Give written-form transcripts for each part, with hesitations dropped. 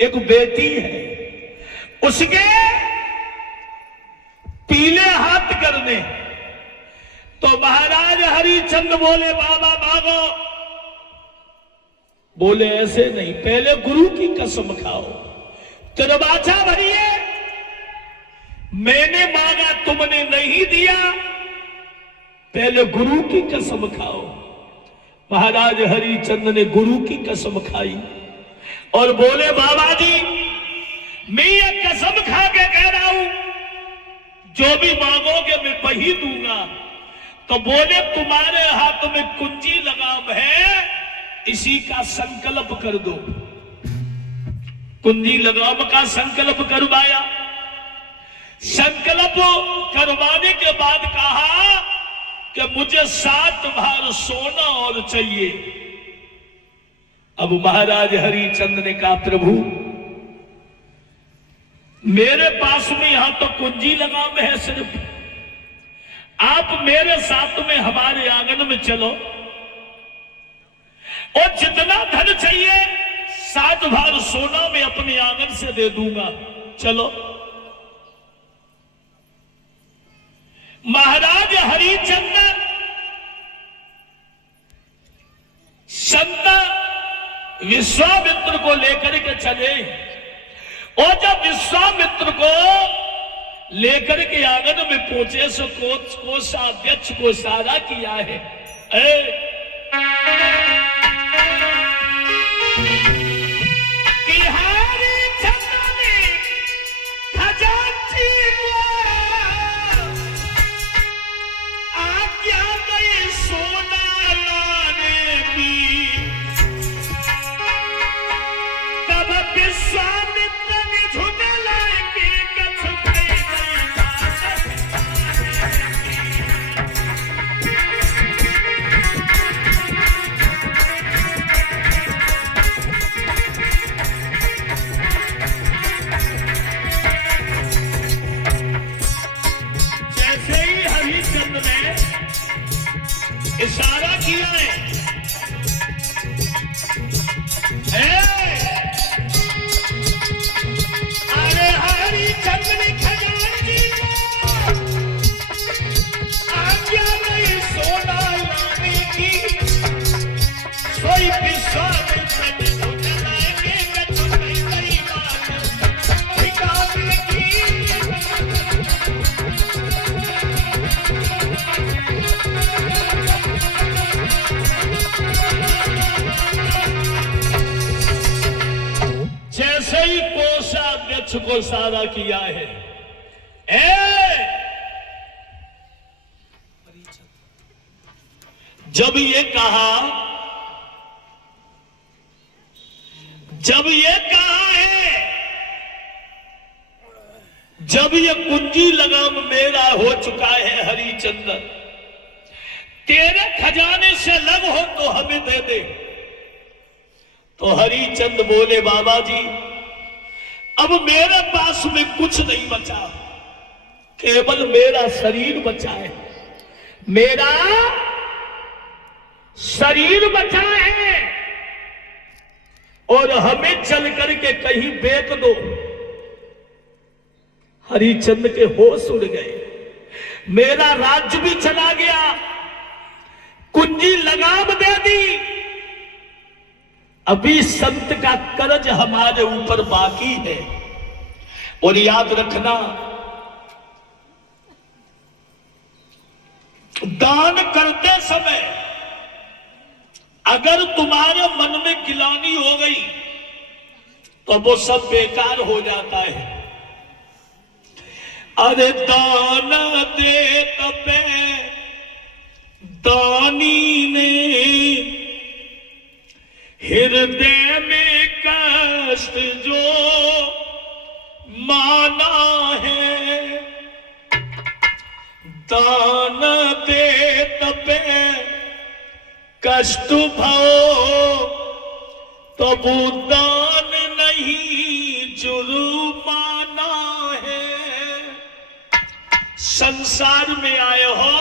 एक बेटी है, उसके पीले हाथ करने। तो महाराज हरिचंद बोले बाबा मांगो। बोले ऐसे नहीं, पहले गुरु की कसम खाओ। तेरे बाचा भरिए, मैंने मांगा तुमने नहीं दिया, पहले गुरु की कसम खाओ। महाराज हरिचंद ने गुरु की कसम खाई और बोले बाबा जी मैं ये कसम खा के कह रहा हूं, जो भी मांगोगे मैं वही दूंगा। तो बोले तुम्हारे हाथ में कुंजी लगाम है, इसी का संकल्प कर दो। कुंजी लगाम का संकल्प करवाया। संकल्प करवाने के बाद कहा कि मुझे 7 भार सोना और चाहिए। अब महाराज हरिचंद ने कहा प्रभु मेरे पास में यहां तो कुंजी लगाम है सिर्फ, आप मेरे साथ में हमारे आंगन में चलो और जितना धन चाहिए 7 भार सोना मैं अपने आंगन से दे दूंगा, चलो। महाराज हरिचंद संत विश्वामित्र को लेकर के चले और जब विश्वामित्र को लेकर के आंगन में पहुंचे सो कोषाध्यक्ष को इशारा किया है, कि हरिचंद ने खजांची को आज्ञा दई सोना लाने की। तब विश्वामित्र ने झुठलाए कि कछ भई जैसे ही हरिचंद ने इशारा किया है, अरे हरिचंद ने खजांची को आज्ञा नहीं सोना लाने की। सोई विश्वामित्र ने झुठलाए कि कछ भई बात ठिकाने की। जैसे ही कोषाध्यक्ष को इशारा किया है, जब ये कहा है, जब ये कुंजी लगाम मेरा हो चुका है हरिचंद, तेरे खजाने से लग हो तो हमें दे दे। तो हरिचंद बोले बाबा जी अब मेरे पास में कुछ नहीं बचा, केवल मेरा शरीर बचा है, मेरा शरीर बचा है और हमें चल करके कहीं बेच दो। हरिचंद के होश उड़ गए, मेरा राज्य भी चला गया, कुंजी लगाम दे दी, अभी संत का कर्ज हमारे ऊपर बाकी है। और याद रखना दान करते समय अगर तुम्हारे मन में गिलानी हो गई तो वो सब बेकार हो जाता है। अरे दान दे तपे दानी ने हृदय में कष्ट जो माना है, दान दे तपे कष्ट भो तबु दान नहीं जुर्माना है। संसार में आए हो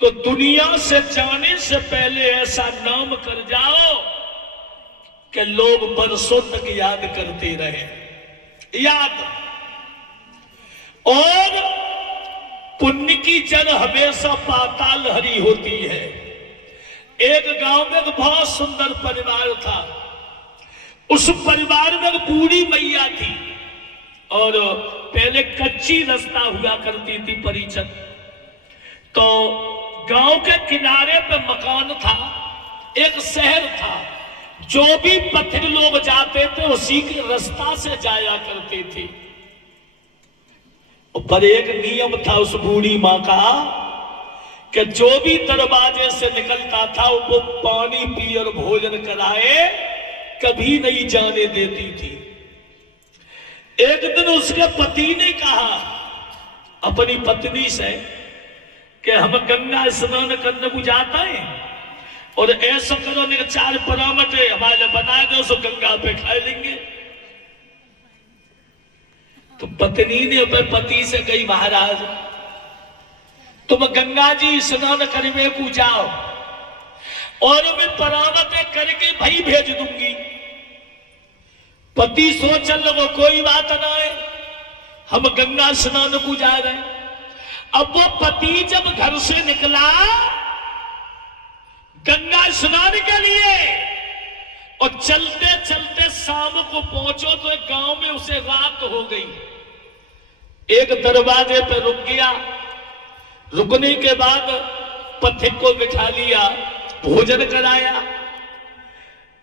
तो दुनिया से जाने से पहले ऐसा नाम कर जाओ कि लोग बरसों तक याद करते रहे। याद और पुण्य की जड़ हमेशा पाताल हरी होती है। एक गांव में एक बहुत सुंदर परिवार था। उस परिवार में एक बूढ़ी मैया थी और पहले कच्ची रास्ता हुआ करती थी परिछत। तो गांव के किनारे पे मकान था, एक शहर था। जो भी पथिक लोग जाते थे उसी के रास्ता से जाया करते थे। पर एक नियम था उस बूढ़ी माँ का कि जो भी दरवाजे से निकलता था वो पानी पी और भोजन कराए, कभी नहीं जाने देती थी। एक दिन उसके पति ने कहा अपनी पत्नी से कि हम गंगा स्नान करने को जाता है और ऐसा करो नहीं 4 परामटे हमारे बना दो, सो गंगा पे खा लेंगे। तो पत्नी ने अपने पति से कही महाराज तुम गंगा जी स्नान करने को जाओ और मैं परामते करके भाई भेज दूंगी। पति सोचने लगो कोई बात ना है, हम गंगा स्नान को जा रहे हैं। अब वो पति जब घर से निकला गंगा स्नान के लिए और चलते चलते शाम को पहुंचो तो एक गांव में उसे रात हो गई। एक दरवाजे पे रुक गया। रुकने के बाद पथिक को बिठा लिया, भोजन कराया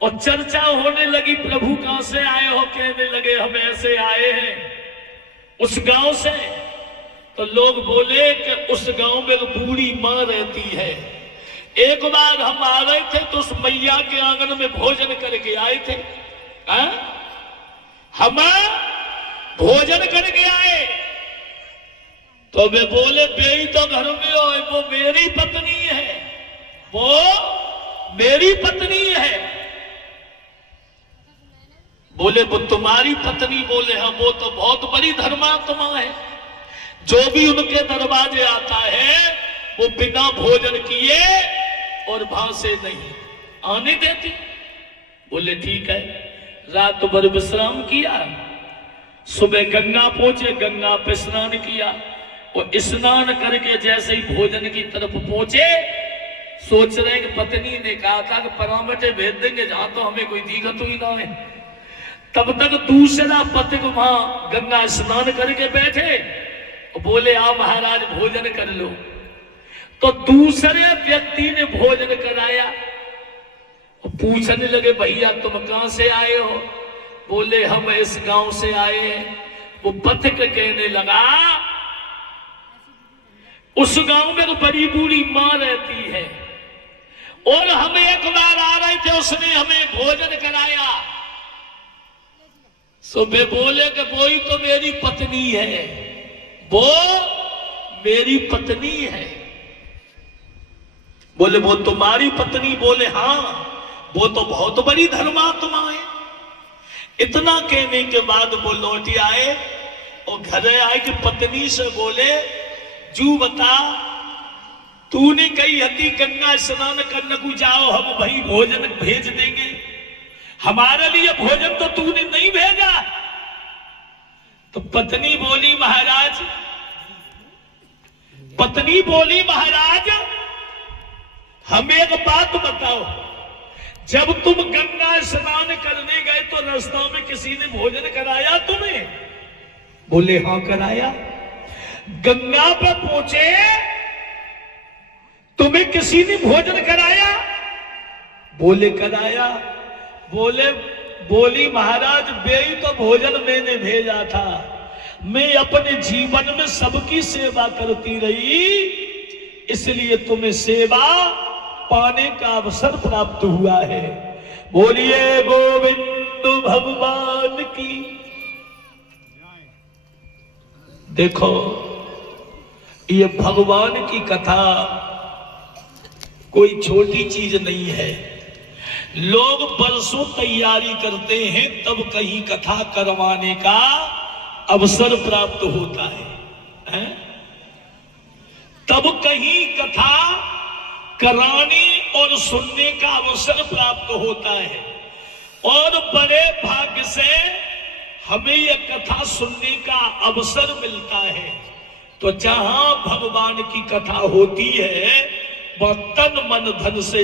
और चर्चा होने लगी। प्रभु कहां से आए हो? कहने लगे हम ऐसे आए हैं उस गांव से। तो लोग बोले कि उस गांव में एक बूढ़ी मां रहती है। एक बार हम आ रहे थे तो उस मैया के आंगन में भोजन करके आए थे। हम भोजन करके आए तो वे बोले बेई तो घर में हो, वो मेरी पत्नी है, वो मेरी पत्नी है। बोले वो तुम्हारी पत्नी? बोले हाँ, वो तो बहुत बड़ी धर्मात्मा है। जो भी उनके दरवाजे आता है वो बिना भोजन किए और भाषे नहीं आने देती। बोले ठीक है। रात भर विश्राम किया, सुबह गंगा पहुंचे, गंगा पे स्नान किया और स्नान करके जैसे ही भोजन की तरफ पहुंचे सोच रहे कि पत्नी ने कहा था कि परामटे भेज देंगे जहां तो हमें कोई दिक्कत ही ना है। तब तक दूसरा पथिक वहां गंगा स्नान करके बैठे और बोले आ महाराज भोजन कर लो। तो दूसरे व्यक्ति ने भोजन कराया। पूछने लगे भैया तुम कहां से आए हो? बोले हम इस गांव से आए हैं। वो पथिक कहने लगा उस गांव में तो बड़ी बूढ़ी मां रहती है और हम एक बार आ रहे थे, उसने हमें भोजन कराया। सुबह बोले कि वो ही तो मेरी पत्नी है, वो मेरी पत्नी है। बोले वो तुम्हारी पत्नी? बोले हाँ, वो तो बहुत बड़ी धर्मात्मा है। इतना कहने के बाद वो लौट आए और घर आए कि पत्नी से बोले जू बता तूने कही हती गंगा स्नान करने को जाओ, हम भाई भोजन भेज देंगे, हमारे लिए भोजन तो तूने नहीं भेजा। तो पत्नी बोली महाराज हमें एक बात बताओ, जब तुम गंगा स्नान करने गए तो रास्ता में किसी ने भोजन कराया तुम्हें? बोले हाँ कराया। गंगा पे पहुंचे तुम्हें किसी ने भोजन कराया? बोले कराया। बोली महाराज बेई तो भोजन मैंने भेजा था, मैं अपने जीवन में सबकी सेवा करती रही, इसलिए तुम्हें सेवा पाने का अवसर प्राप्त हुआ है। बोलिए गोविंद भगवान की। देखो ये भगवान की कथा कोई छोटी चीज नहीं है। लोग बरसों तैयारी करते हैं तब कहीं कथा करवाने का अवसर प्राप्त होता है, तब कहीं कथा कराने और सुनने का अवसर प्राप्त होता है। और बड़े भाग्य से हमें यह कथा सुनने का अवसर मिलता है। तो जहां भगवान की कथा होती है वह तन मन धन से